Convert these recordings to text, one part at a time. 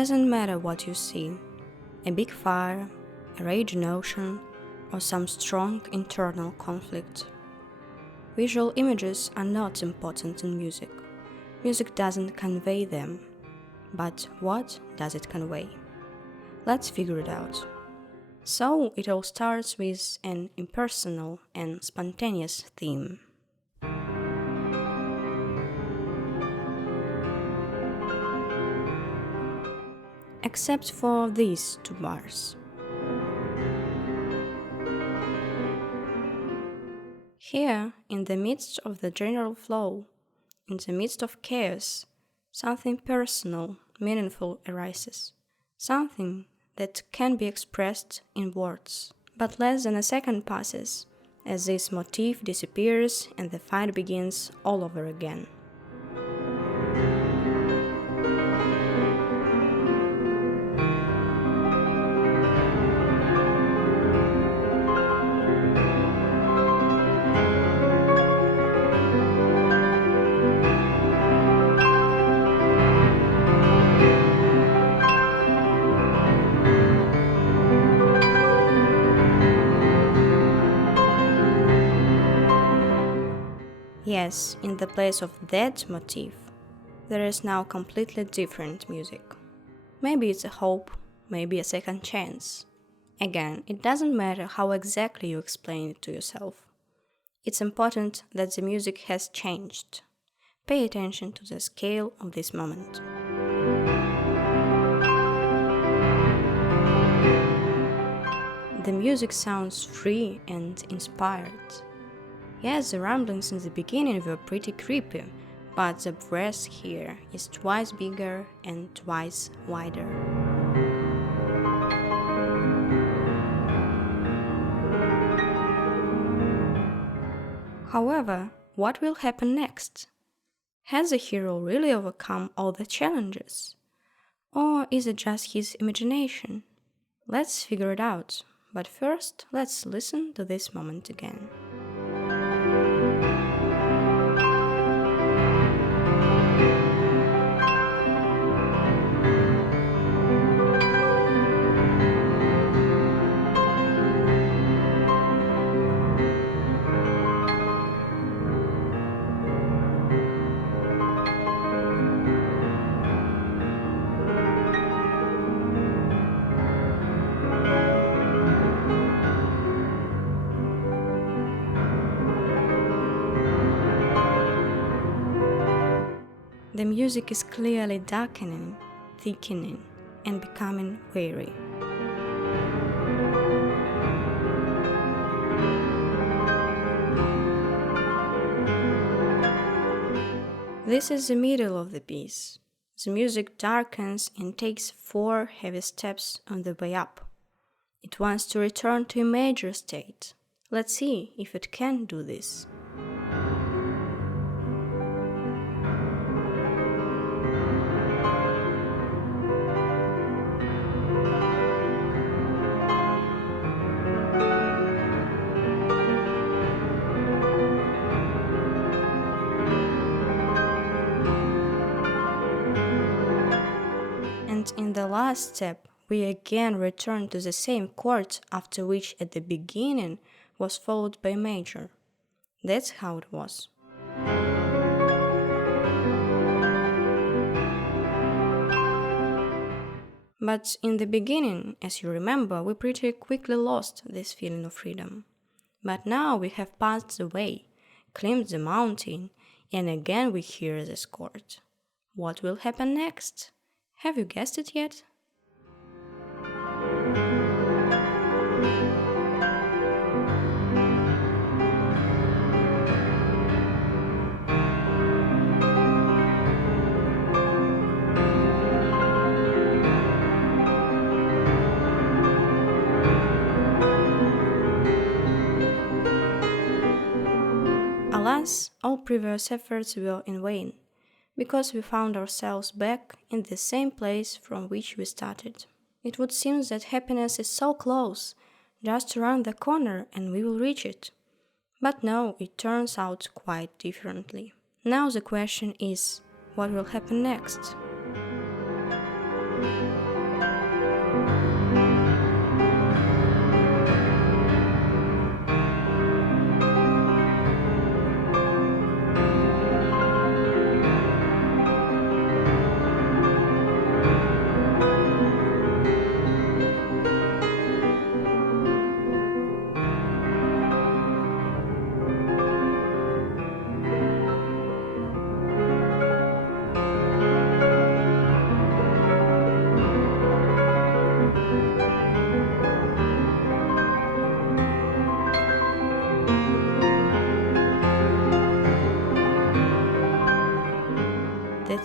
doesn't matter what you see, a big fire, a raging ocean, or some strong internal conflict. Visual images are not important in music. Music doesn't convey them. But what does it convey? Let's figure it out. So it all starts with an impersonal and spontaneous theme. Except for these two bars. Here, in the midst of the general flow, in the midst of chaos, something personal, meaningful arises. Something that can be expressed in words. But less than a second passes, as this motif disappears and the fight begins all over again. Yes, in the place of that motif, there is now completely different music. Maybe it's a hope, maybe a second chance. Again, it doesn't matter how exactly you explain it to yourself. It's important that the music has changed. Pay attention to the scale of this moment. The music sounds free and inspired. Yes, the rumblings in the beginning were pretty creepy, but the breath here is twice bigger and twice wider. However, what will happen next? Has the hero really overcome all the challenges? Or is it just his imagination? Let's figure it out, but first let's listen to this moment again. The music is clearly darkening, thickening, and becoming weary. This is the middle of the piece. The music darkens and takes 4 heavy steps on the way up. It wants to return to a major state. Let's see if it can do this. And in the last step, we again return to the same chord after which at the beginning was followed by major. That's how it was. But in the beginning, as you remember, we pretty quickly lost this feeling of freedom. But now we have passed the way, climbed the mountain, and again we hear this chord. What will happen next? Have you guessed it yet? Alas, all previous efforts were in vain, because we found ourselves back in the same place from which we started. It would seem that happiness is so close, just around the corner and we will reach it. But no, it turns out quite differently. Now the question is, what will happen next?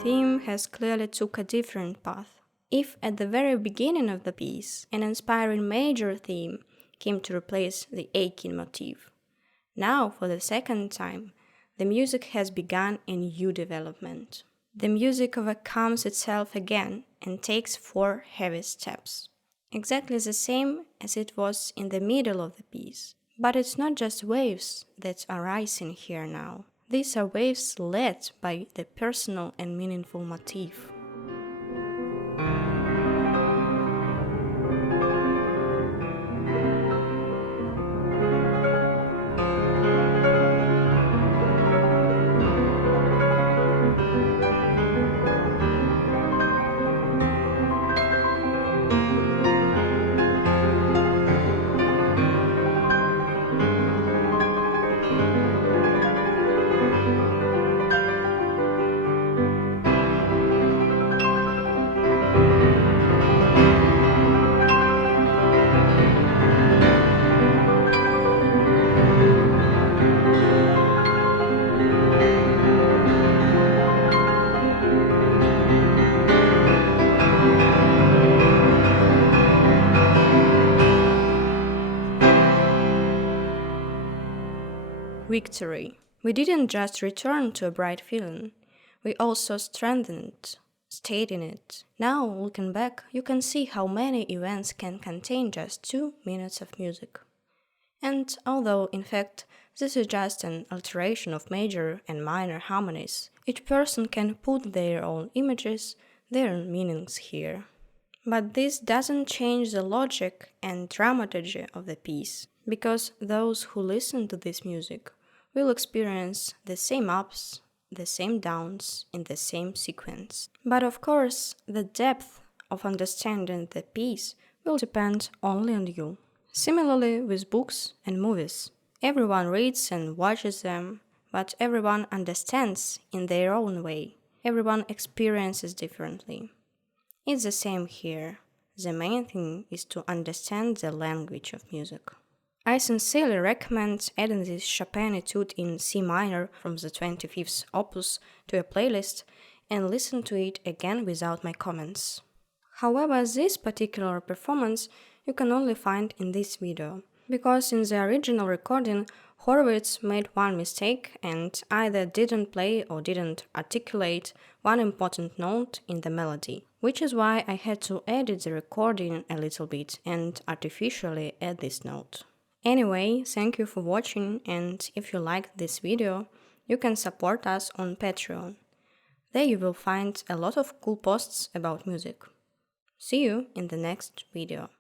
theme has clearly took a different path. If at the very beginning of the piece an inspiring major theme came to replace the aching motif, now for the second time the music has begun a new development. The music overcomes itself again and takes 4 heavy steps, exactly the same as it was in the middle of the piece. But it's not just waves that are rising here now. These are waves led by the personal and meaningful motif. Victory. We didn't just return to a bright feeling, we also strengthened, stayed in it. Now, looking back, you can see how many events can contain just 2 minutes of music. And although, in fact, this is just an alteration of major and minor harmonies, each person can put their own images, their own meanings here. But this doesn't change the logic and dramaturgy of the piece, because those who listen to this music will experience the same ups, the same downs in the same sequence. But of course, the depth of understanding the piece will depend only on you. Similarly with books and movies. Everyone reads and watches them, but everyone understands in their own way. Everyone experiences differently. It's the same here. The main thing is to understand the language of music. I sincerely recommend adding this Chopin Etude in C minor from the 25th opus to your playlist and listen to it again without my comments. However, this particular performance you can only find in this video, because in the original recording Horowitz made one mistake and either didn't play or didn't articulate one important note in the melody, which is why I had to edit the recording a little bit and artificially add this note. Anyway, thank you for watching, and if you liked this video, you can support us on Patreon. There you will find a lot of cool posts about music. See you in the next video.